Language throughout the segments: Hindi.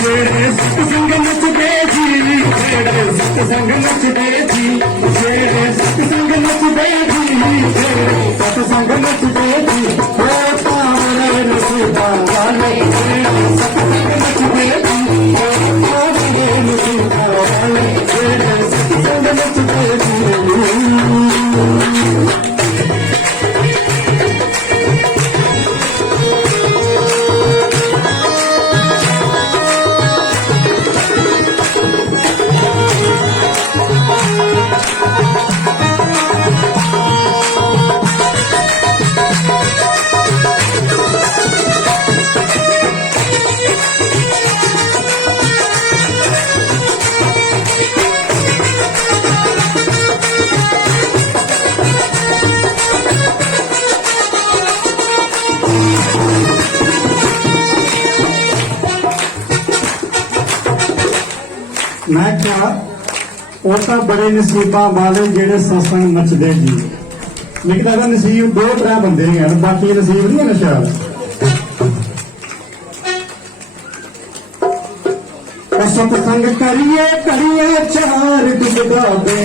जेड़े सत्संग नचदे जी, जेड़े सत्संग नचदे जी, जेड़े सत्संग नचदे जी, जेड़े सत्संग नचदे जी, ओ पावरे नसीबा वाले, जेड़े सत्संग नचदे जी, ओ पावरे नसीबा वाले, जेड़े सत्संग नचदे जी। मैं क्या वो तो बड़े नसीबा वाले जेड़े सत्संग नचदे जी, लिखता था नसीब दो त्रै बंदे हैं, बाकी नसीब नहीं है नशा। सत्संग करिए करिए चार डुबदा दे,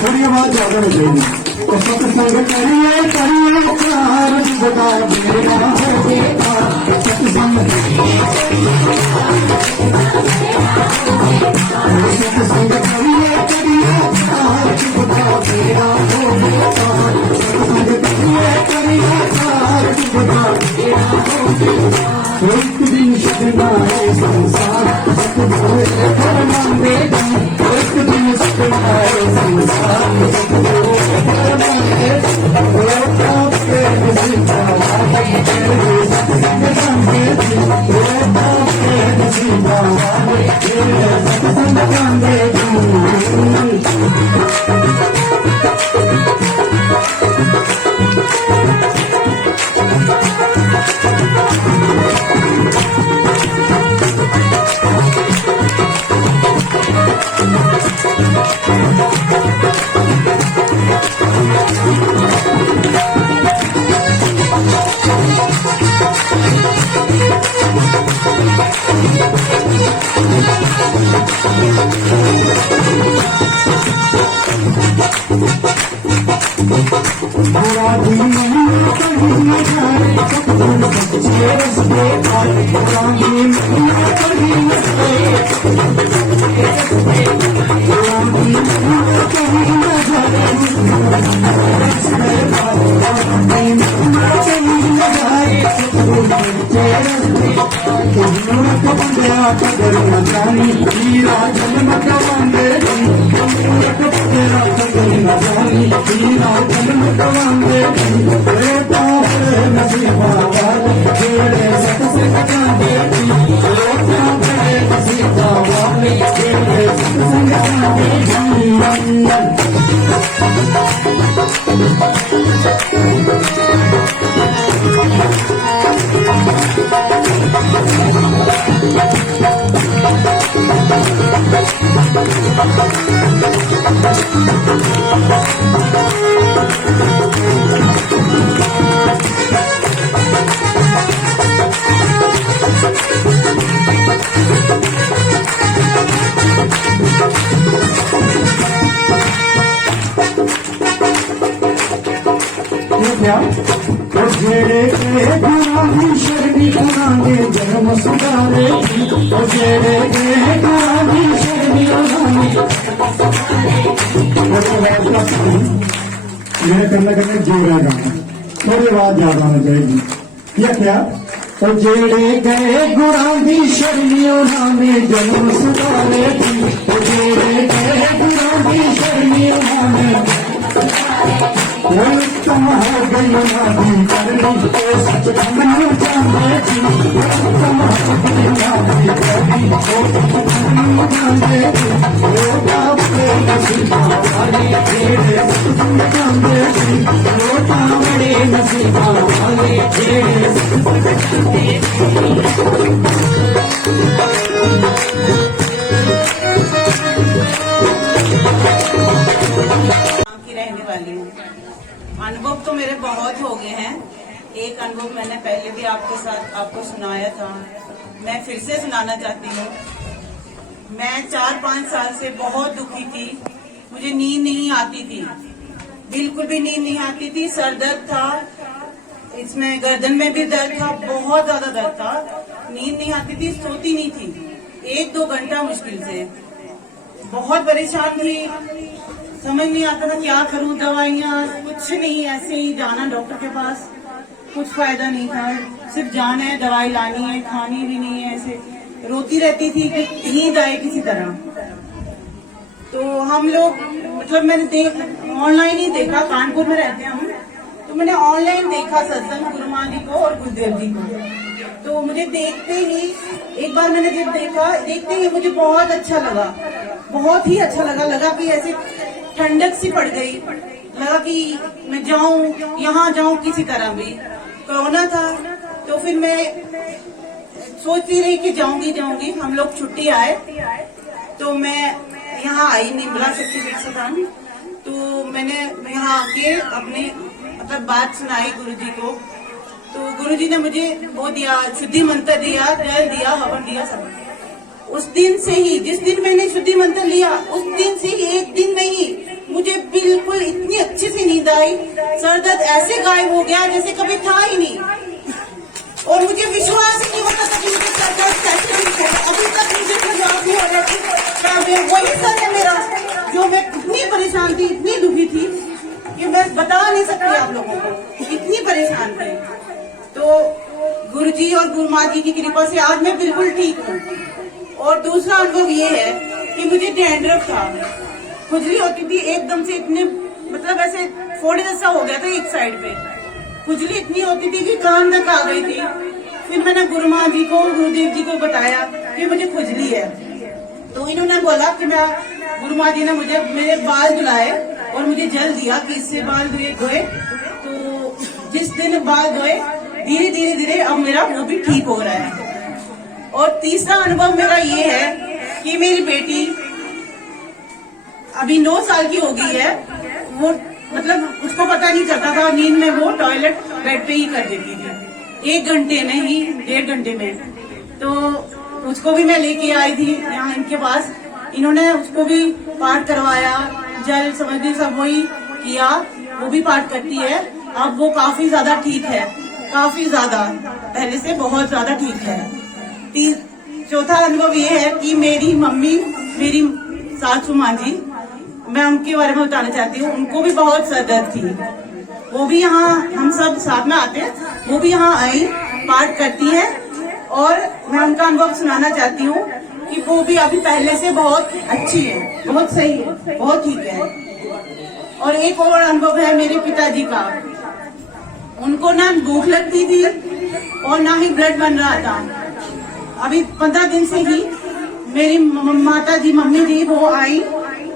थोड़ी आवाज ज्यादा हो जाएगी। सत्संग करिए करिए चार डुबदा मेरा हो बेटा, सत्संग सत्संग करिए करिए चार डुबदा मेरा हो बेटा, सत्संग करिए करिए चार डुबदा मेरा हो बेटा। एक दिन छड़ना है संसार, सतगुरु फरमांदेगा, एक दिन छड़ना है संसार, सतगुरु फरमांदेगा, वो आपके नसीबा वाले, तेरे सत्संग गांधेगी, वो आपके नसीबा वाले, तेरे सत्संग गांधेगी। जेड़े गुलामी शर्मी उन्होंने जन्म सुधारे, जेड़े गुलामी शर्मी उन्होंने मेरे करना करने जोड़ा गाना थोड़ी आवाज ज्यादा होनी चाहिए। यह क्या और जेड़े गए गुलामी शर्मी उन्होंने जन्म सुधारे, जेड़े गए गुलामी शर्मी उन्होंने उत्तम हो गई नादी करनी तो सच करनी जाने की, उत्तम हो गई नादी करनी तो सच करनी जाने की, वो आपके नसीबा वाले, तेरे सत्संग जाने की, वो बड़े नसीबा वाले, तेरे सत्संग जाने की। अनुभव तो मेरे बहुत हो गए हैं। एक अनुभव मैंने पहले भी आपको सुनाया था, मैं फिर से सुनाना चाहती हूँ। मैं 4-5 साल से बहुत दुखी थी, मुझे नींद नहीं आती थी, बिल्कुल भी नींद नहीं आती थी। सर दर्द था, इसमें गर्दन में भी दर्द था, बहुत ज्यादा दर्द था, नींद नहीं आती थी, सोती नहीं थी 1-2 घंटा मुश्किल से। बहुत परेशान थी, समझ नहीं आता था क्या करूं, दवाइयाँ कुछ नहीं, ऐसे ही जाना डॉक्टर के पास, कुछ फायदा नहीं था, सिर्फ जाना है, दवाई लानी है, खानी भी नहीं है, ऐसे रोती रहती थी कि नींद आए किसी तरह। तो हम लोग मतलब मैंने ऑनलाइन ही देखा, कानपुर में रहते हैं हम, तो मैंने ऑनलाइन देखा सत्संग गुरु माँ जी को और गुरुदेव जी को। तो मुझे देखते ही एक बार मैंने जब देखते ही मुझे बहुत अच्छा लगा, बहुत ही अच्छा लगा कि ऐसे ठंडक सी पड़ गई, लगा कि मैं जाऊं, यहाँ जाऊं किसी तरह भी। कोरोना था तो फिर मैं सोचती रही कि जाऊंगी। हम लोग छुट्टी आए तो मैं यहाँ आई निर्मला शक्ति सदान। तो मैंने यहाँ आके अपने मतलब बात सुनाई गुरुजी को। तो गुरुजी ने मुझे वो दिया, शुद्धि मंत्र दिया, जल दिया, हवन दिया, सब। उस दिन से ही, जिस दिन मैंने शुद्धि मंत्र लिया, उस दिन से ही 1 दिन में ही मुझे बिल्कुल इतनी अच्छी सी नींद आई, सर दर्द ऐसे गायब हो गया जैसे कभी था ही नहीं। और मुझे विश्वास ही नहीं होता था कि मुझे सर दर्द कैसे नहीं होगा। अभी तक मुझे विश्वास नहीं हो रहा कि वही सर है मेरा, जो मैं इतनी परेशान थी, इतनी दुखी थी कि मैं बता नहीं सकती आप लोगों को, इतनी परेशान थी। तो गुरुजी और गुरु माँ जी की कृपा से आज मैं बिल्कुल ठीक हूँ। और दूसरा अनुभव ये है कि मुझे डैंड्रफ था, खुजली होती थी एकदम से, इतने मतलब ऐसे फोड़े जैसा हो गया था एक साइड पे, खुजली इतनी होती थी कि कान तक आ गई थी। फिर मैंने गुरु माँ जी को, गुरुदेव जी को बताया कि मुझे खुजली है। तो इन्होंने बोला कि मैं, गुरु माँ जी ने मुझे मेरे बाल धुलाए और मुझे जल दिया कि इससे बाल धोए। तो जिस दिन बाल धोए धीरे अब मेरा वो भी ठीक हो रहा है। और तीसरा अनुभव मेरा ये है कि मेरी बेटी अभी 9 साल की हो गई है, वो मतलब उसको पता नहीं चलता था, नींद में वो टॉयलेट बेड पे ही कर देती थी, 1 घंटे में ही, 1.5 घंटे में। तो उसको भी मैं लेके आई थी यहाँ इनके पास, इन्होंने उसको भी पाठ करवाया, जल समझी सब वही किया, वो भी पाठ करती है। अब वो काफी ज्यादा ठीक है, काफी ज्यादा, पहले से बहुत ज्यादा ठीक है। चौथा अनुभव ये है कि मेरी मम्मी, मेरी सासू माँ जी, मैं उनके बारे में बताना चाहती हूँ। उनको भी बहुत सर दर्द थी, वो भी यहाँ, हम सब साथ में आते हैं, वो भी यहाँ आई, पाठ करती है। और मैं उनका अनुभव सुनाना चाहती हूँ कि वो भी अभी पहले से बहुत अच्छी है, बहुत सही है, बहुत ठीक है। और एक और अनुभव है मेरे पिताजी का, उनको ना भूख लगती थी और ना ही ब्लड बन रहा था। अभी 15 दिन से ही मेरी माता जी, मम्मी जी, वो आई,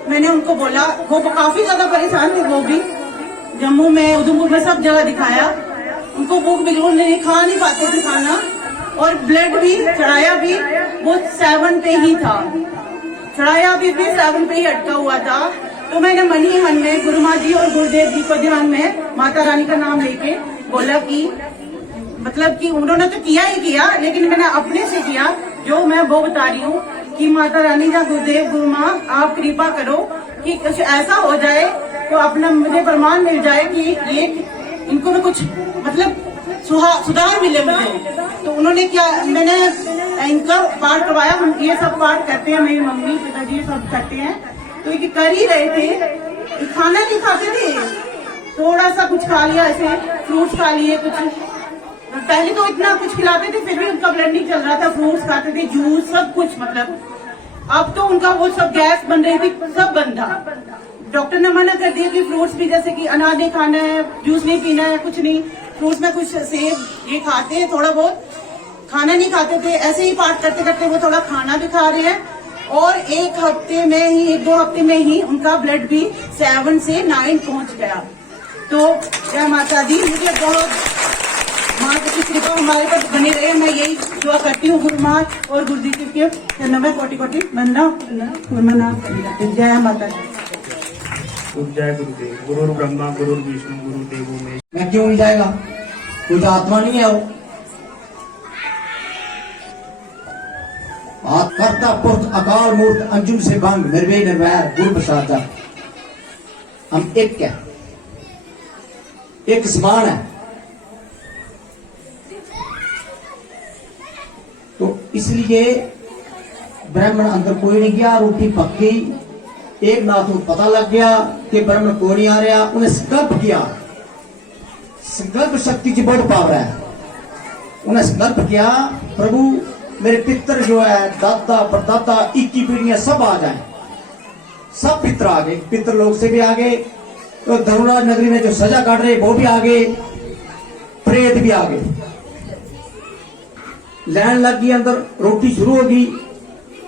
मैंने उनको बोला, वो काफी ज्यादा परेशान थे, वो भी जम्मू में, उधमपुर में, सब जगह दिखाया, उनको भूख बिल्कुल नहीं, खा नहीं पाते थे खाना, और ब्लड भी चढ़ाया भी वो 7 पे ही था, चढ़ाया भी 7 पे ही अटका हुआ था। तो मैंने मन ही मन में गुरु माँ जी और गुरुदेव जी को ध्यान में माता रानी का नाम लेके बोला कि मतलब कि उन्होंने तो किया ही किया, लेकिन मैंने अपने से किया, जो मैं वो बता रही हूँ कि माता रानी या गुरुदेव, गुरु माँ, आप कृपा करो कि कुछ ऐसा हो जाए तो अपना मुझे प्रमाण मिल जाए कि ये इनको में कुछ मतलब सुधार मिले मुझे। तो उन्होंने क्या, मैंने इनका पाठ करवाया, हम ये सब पाठ करते हैं, मेरी मम्मी पिताजी सब करते हैं। तो ये कर ही रहे थे, खाना नहीं खाते थे, थोड़ा सा कुछ खा लिया, ऐसे फ्रूट्स खा लिए कुछ, पहले तो इतना कुछ खिलाते थे फिर भी उनका ब्लड नहीं चल रहा था, फ्रूट्स खाते थे, जूस, सब कुछ, मतलब अब तो उनका वो सब गैस बन रही थी, सब बंद था। डॉक्टर ने मना कर दिया कि फ्रूट्स भी, जैसे कि अनार नहीं खाना है, जूस नहीं पीना है, कुछ नहीं, फ्रूट्स में कुछ सेब ये खाते हैं, थोड़ा बहुत, खाना नहीं खाते थे। ऐसे ही पाठ करते करते वो थोड़ा खाना भी खा रहे हैं, और 1 हफ्ते में ही, 1-2 हफ्ते में ही उनका ब्लड भी 7 से 9 पहुंच गया। तो जय माता दी, मुझे बहुत माँ की कृपा हमारे पास बनी रहे, मैं यही दुआ करती हूँ गुरु माँ और गुरुदेव के चरणों में कोटि कोटि वंदना। जय माता दी। जय गुरुदेव। गुरु ब्रह्मा गुरु विष्णु गुरु देवो में। मैं क्यों नहीं जाएगा? कोई तो आत्मा नहीं है वो। करता पुरख अकाल मूर्त अंजुम से भंग निर्भय निर्वैर गुरु प्रसाद। हम एक है, एक समान है। तो इसलिए ब्राह्मण अंदर कोई नहीं गया, रोटी पक्की। एक नाथ को पता लग गया कि ब्राह्मण कोई नहीं आ रहा, उन्हें संकल्प किया। संकल्प शक्ति की बड़ पावर है। उन्हें संकल्प किया, प्रभु मेरे पितर जो है, दादा परदादा 21 पीढ़ियां सब आ जाएं। सब पितर आ गए, पितर लोग से भी आ गए। तो धर्मराज नगरी में जो सजा काट रहे वो भी आ गए, प्रेत भी आ गए। लैन लग गई, अंदर रोटी शुरू होगी।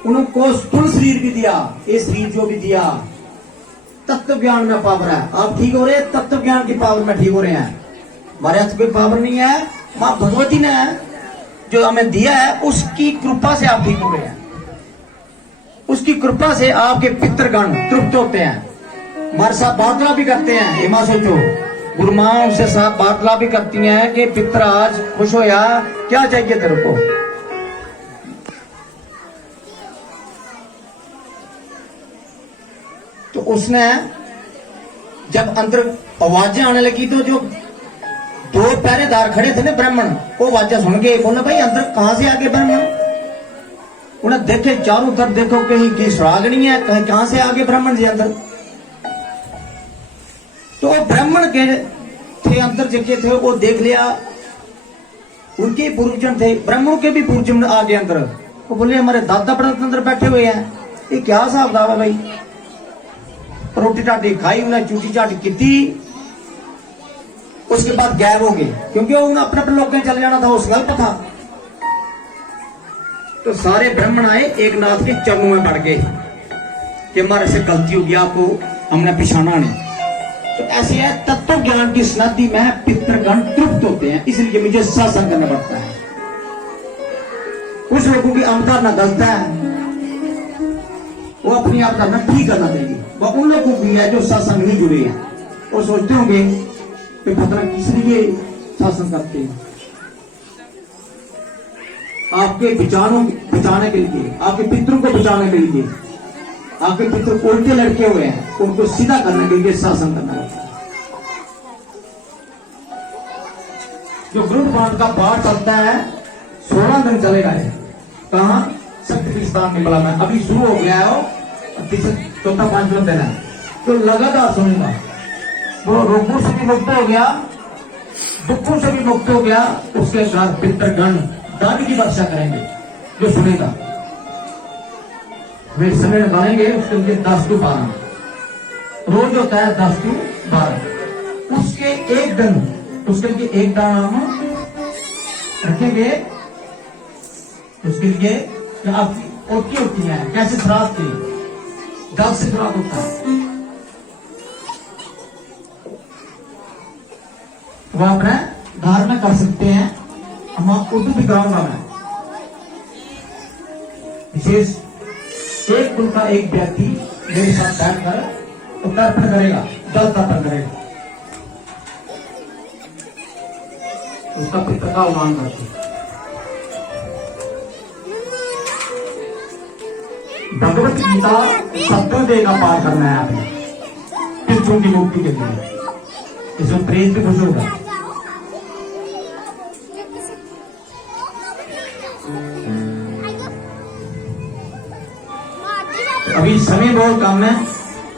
उनको स्थूल शरीर भी दिया, ये शरीर जो भी दिया। तत्व ज्ञान में पावर है। आप ठीक हो रहे हैं, तत्व ज्ञान की पावर में ठीक हो रहे हैं। हमारे हाथ कोई पावर नहीं है, मां भगवती ने जो हमें दिया है उसकी कृपा से आप ठीक हो रहे हैं। उसकी कृपा से आपके पितृगण तृप्त होते हैं। हमारे साथ वार्ता भी करते हैं। हिमा सोचो, गुरु मां उनसे साथ वार्ता भी करती हैं कि पितर आज खुश हो, या क्या चाहिए तेरे को। तो उसने जब अंदर आवाजें आने लगी तो जो 2 पहरेदार खड़े थे ना ब्राह्मण, वो आवाजें सुन के बोले भाई अंदर कहां से आ गए ब्राह्मण। उन्हें देखे चारों तरफ, देखो कहीं की सुराग नहीं है, कहीं कहां से आ गए ब्राह्मण जी अंदर। तो ब्राह्मण के थे अंदर जगह थे, वो देख लिया, उनके पूर्वजन थे, ब्राह्मणों के भी पूर्वजन आ गए अंदर। वो बोले हमारे दादा परदादा अंदर बैठे हुए हैं, ये क्या हिसाब किताब है भाई। रोटी टाटी खाई, उन्हें चूटी चाटी की, उसके बाद गायब हो गए, क्योंकि उन्हें अपने अपने लोग चले जाना था, वो संकल्प था। तो सारे ब्राह्मण आए, एक नाथ के चरणों में पड़ गए कि हमारे से गलती हो गई, आपको हमने पिछाना नहीं। तो ऐसे है, तत्व ज्ञान की स्नाति में पितृगण तृप्त होते हैं, इसलिए मुझे सत्संग करना पड़ता है। कुछ लोगों की आमदन ना गलत है, वो अपनी आप करना ठीक करना चाहिए। वो उन लोगों की है जो सत्संग नहीं जुड़े हैं, वो सोचते होंगे कि पता नहीं किस लिए सत्संग करते हैं। आपके विचारों बचाने के लिए, आपके पितरों को बचाने के लिए, आपके पितर उल्टे लड़के हुए हैं, उनको सीधा करने के लिए सत्संग करना होता है। जो गरुड़ बाण का पाठ चलता है 16 दिन चलेगा। कहा शक्तिपीठ में बला में अभी शुरू हो गया है, चौथा 5वां दिन है, तो लगातार सुनेगा। वो रोगों से भी मुक्त हो गया, दुखों से भी मुक्त हो गया। उसके साथ पितृगण दान की वर्षा करेंगे जो सुनेगा। वे समय निकालेंगे, उसके लिए 10 to 12 रोज होता है, 10 to 12। उसके एक दिन, उसके लिए एक दान हम रखेंगे। उसके लिए आपकी ओटी होती है, कैसे श्राद्ध की, जल से श्राद्ध होता है, वो अपने घर में कर सकते हैं। हम आपको भी कराऊंगा मैं। विशेष एक कुल का एक व्यक्ति मेरे साथ बैठकर तो तर्पण करेगा, जल तर्पण करेगा, उसका पितर का उमान करते। भगवत गीता सप्तोदय का पाठ करना है आपने पितरों की मुक्ति के लिए। इसमें प्रेम भी खुश होगा। अभी समय बहुत कम है,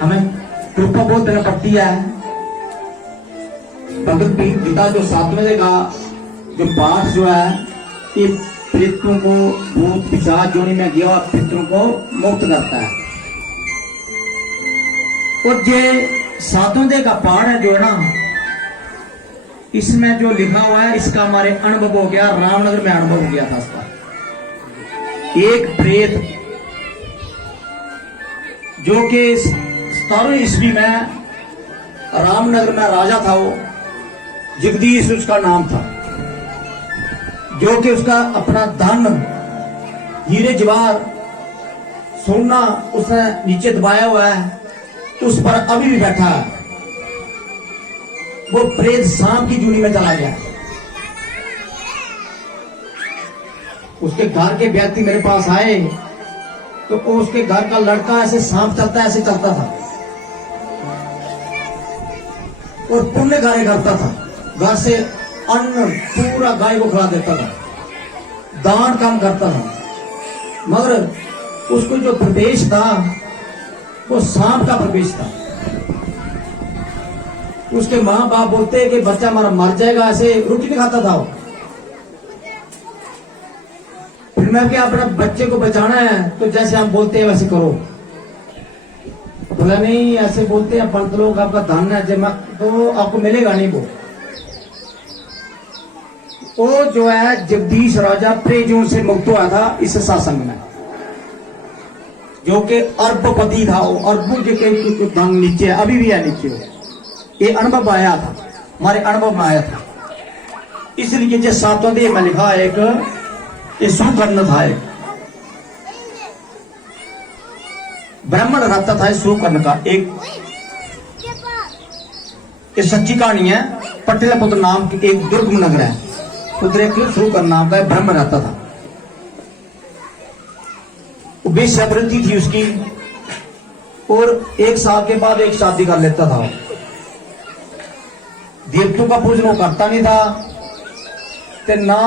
हमें कृपा बहुत देना पड़ती है। भगवत गीता जो 7वें का जो पाठ जो है, ये पितरों को, भूत पिशाच जोनी में गया पितरों को मुक्त करता है। और ये 7वें का पाठ है जो है ना, इसमें जो लिखा हुआ है, इसका हमारे अनुभव हो गया, रामनगर में अनुभव हो गया था इसका। एक प्रेत जो कि 17वीं ईस्वी में रामनगर में राजा था, वो जगदीश उसका नाम था, जो कि उसका अपना धन, हीरे जवाहर, सोना उसने नीचे दबाया हुआ है। उस पर अभी भी बैठा है। वो प्रेत सांप की जूनी में चला गया। उसके घर के व्यक्ति मेरे पास आए तो उसके घर का लड़का ऐसे सांप चलता ऐसे चलता था और पुण्य कार्य करता था। घर से अन्न पूरा गाय को खिला देता था, दान काम करता था, मगर उसको जो प्रवेश था वो सांप का प्रवेश था। उसके माँ बाप बोलते हैं कि बच्चा हमारा मर जाएगा, ऐसे रोटी नहीं खाता था वो। फिर मैं क्या अपने बच्चे को बचाना है तो जैसे हम बोलते हैं वैसे करो। बोला नहीं, ऐसे बोलते हैं पंत लोग, आपका धन है जमा तो आपको मिलेगा नहीं। वो जो है जगदीश राजा प्रेजों से मुक्त हुआ था इस शासन में, जो कि अरबपति था। वो अरबों के धन नीचे, अभी भी है नीचे। ये अनुभव आया था, हमारे अनुभव में आया था। इसलिए जो सातों देह में लिखा है एक ये सुकर्ण था। एक ब्राह्मण रहता था सुकर्ण का। एक ये सच्ची कहानी है। पटियापुत्र नाम की एक दुर्गम नगर है, उधर एक सुकर्ण नाम का ब्राह्मण रहता था। बेसब्रती थी उसकी और 1 साल के बाद एक शादी कर लेता था। देवताओं का पूजन वो करता नहीं था, ते ना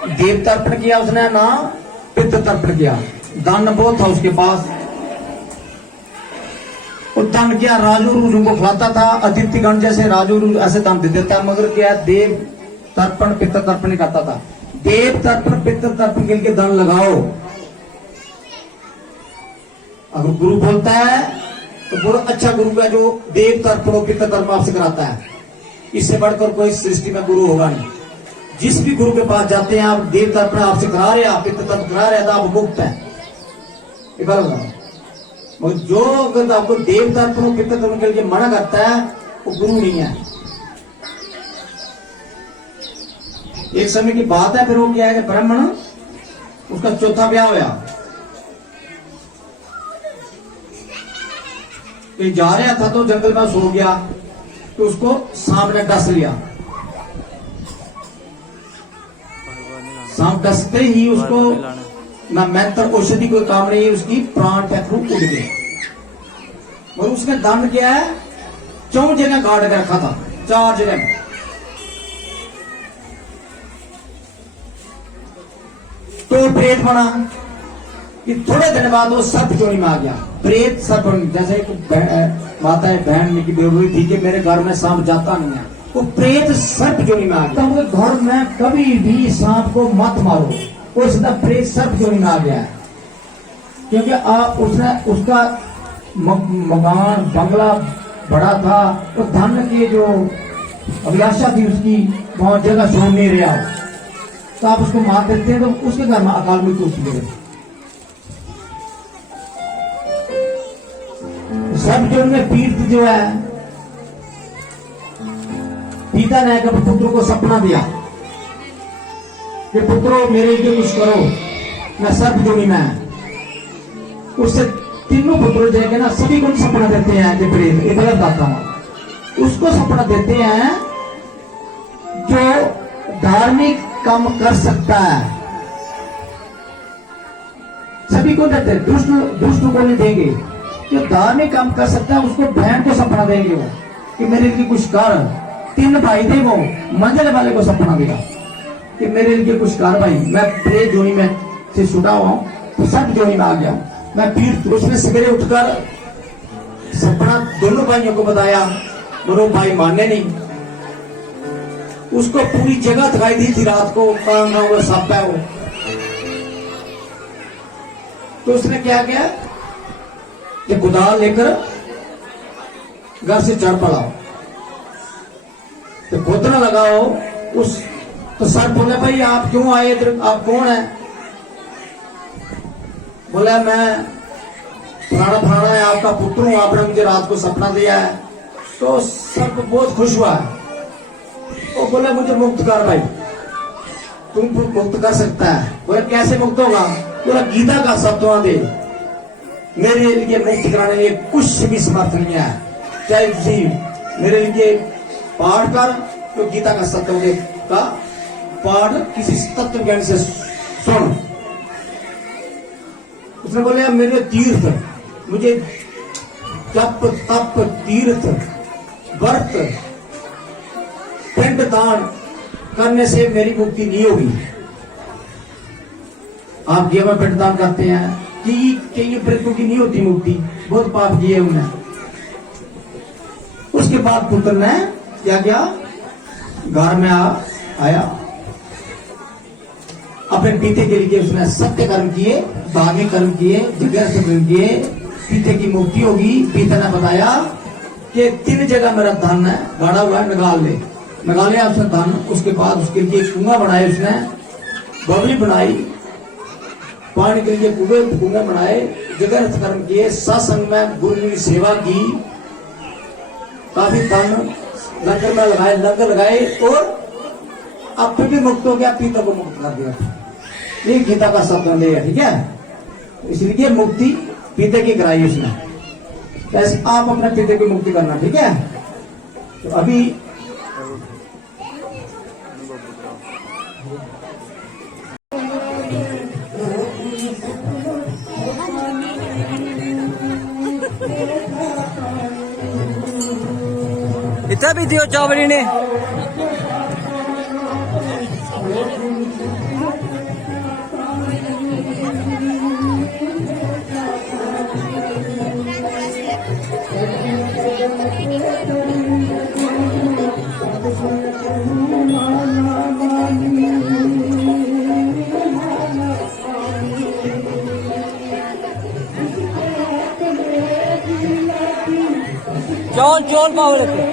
देव तर्पण किया उसने, ना पितृ तर्पण किया। दान बहुत था उसके पास। और दान किया राजू रूजों को खिलाता था, अतिथिगण जैसे राजू रूज ऐसे दान दे देता, मगर क्या देव तर्पण पितृ तर्पण नहीं करता था। देव तर्पण पितृ तर्पण के लिए दान लगाओ। अगर गुरु बोलता है तो बहुत अच्छा गुरु है जो देव तर्पण और पितृ तर्पण आपसे कराता है। इससे बढ़कर कोई सृष्टि में गुरु होगा नहीं। जिस भी गुरु के पास जाते हैं, आप देव तर्पण आपसे करा रहे, आप पितृ तर्पण करा रहे, तो आप मुक्त हैं। मगर जो अगर आपको देव तर्पण और पितृ तर्पण के लिए मना करता है वो गुरु नहीं है। एक समय की बात है, फिर वो क्या है कि ब्राह्मण उसका चौथा ब्याह हुआ। जा रहा था तो जंगल में सो गया तो उसको सांप ने डस लिया। सांप डसते ही उसको ना मंत्र औषधि कोई काम नहीं है, उसकी प्राण टैक्रू उड़ गए। और उसने दंड किया है 4 जगह गाड़ के रखा था, 4 जगह। तो प्रेत बना कि थोड़े दिन बाद वो सर्प जोनी में आ गया। प्रेत सर्प, जैसे एक माता है बहन की बेबी थी कि मेरे घर में सांप जाता नहीं है, वो प्रेत सर्प जोनी में आ गया। तो घर में कभी भी सांप को मत मारो, वो सीधा प्रेत सर्प जोनी में आ गया है। क्योंकि आप उसने उसका मकान बंगला बड़ा था, तो धन की जो अभिलाषा थी उसकी बहुत जगह छोड़ नहीं रहा, तो आप उसको मार देते हैं तो उसके घर में अकाल मृत्यु होती है। सब जो में पीठ जो है, पिता ने अपने पुत्र को सपना दिया कि पुत्रो मेरे लिए कुछ करो, मैं सर्प जोनी में। उससे तीनों पुत्र जाएंगे ना, सभी को सपना देते हैं कि प्रेत, ये गलत आता हूं। उसको सपना देते हैं जो धार्मिक काम कर सकता है। सभी को देते, दुष्ट को नहीं देंगे। जो धार्मिक काम कर सकता है उसको बहन को सपना देंगे वो कि मेरे लिए कुछ कर। 3 भाई थे, वो मंजिल वाले को सपना दिया कि मेरे लिए कुछ कर भाई। मैं प्रेत जोनी में से छुटा हुआ हूं, तो सब जोनी में आ गया मैं पीठ। उसने सवेरे उठकर सपना दोनों भाइयों को बताया, दोनों भाई माने नहीं। उसको पूरी जगह दिखाई दी थी रात को, वो सांप है वो। तो उसने क्या किया कि कुदाल लेकर घर से चढ़ पड़ा, तो खोदना लगाओ उस। तो सर बोले भाई आप क्यों आए इधर, आप कौन है? बोला मैं फलाना है, आपका पुत्र हूं, आपने मुझे रात को सपना दिया है। तो सब बहुत खुश हुआ है। वो बोला मुझे मुक्त कर भाई, तुम मुक्त कर सकता है। बोला कैसे मुक्त होगा? बोला गीता का सप्तवां दे। मेरे लिए मुक्त कराने लिए कुछ भी समर्थ नहीं है। चाहे तुम मेरे लिए पाठ कर, तो गीता का सत्य का पाठ किसी तत्व ज्ञान से सुन। उसने बोले मेरे तीर्थ, मुझे जप तप तीर्थ व्रत पिंड दान करने से मेरी मुक्ति नहीं होगी। आप जीवन पिंड दान करते हैं कि कई व्रतों की नहीं होती मुक्ति, बहुत पाप किए उन्हें। उसके बाद पुत्र ने क्या किया, घर में आया, अपने पिता के लिए उसने सत्य कर्म किए, धार्मिक कर्म किए, जगह से कर्म किए, पिता की मुक्ति होगी। पिता ने बताया कि 3 जगह मेरा धन है गाड़ा हुआ है, निकाल लिया उसने धन। उसके बाद उसके लिए कुआं बनाए, उसने बबली बनाई, पानी के लिए कुएं बनाए, जगह कर्म किए, सत्संग में गुरु की सेवा की, काफी धन लंगर में लगाए, लंगर लगाए, और अब फिर भी मुक्त हो गया, पिता को मुक्त कर दिया। ये गीता का सत्य है, ठीक है। इसलिए मुक्ति पिता की कराई उसने, ऐसे आप अपने पिता की मुक्ति करना, ठीक है। तो अभी इतना भी दियो चावड़ी ने। चौल चौल पाव लेते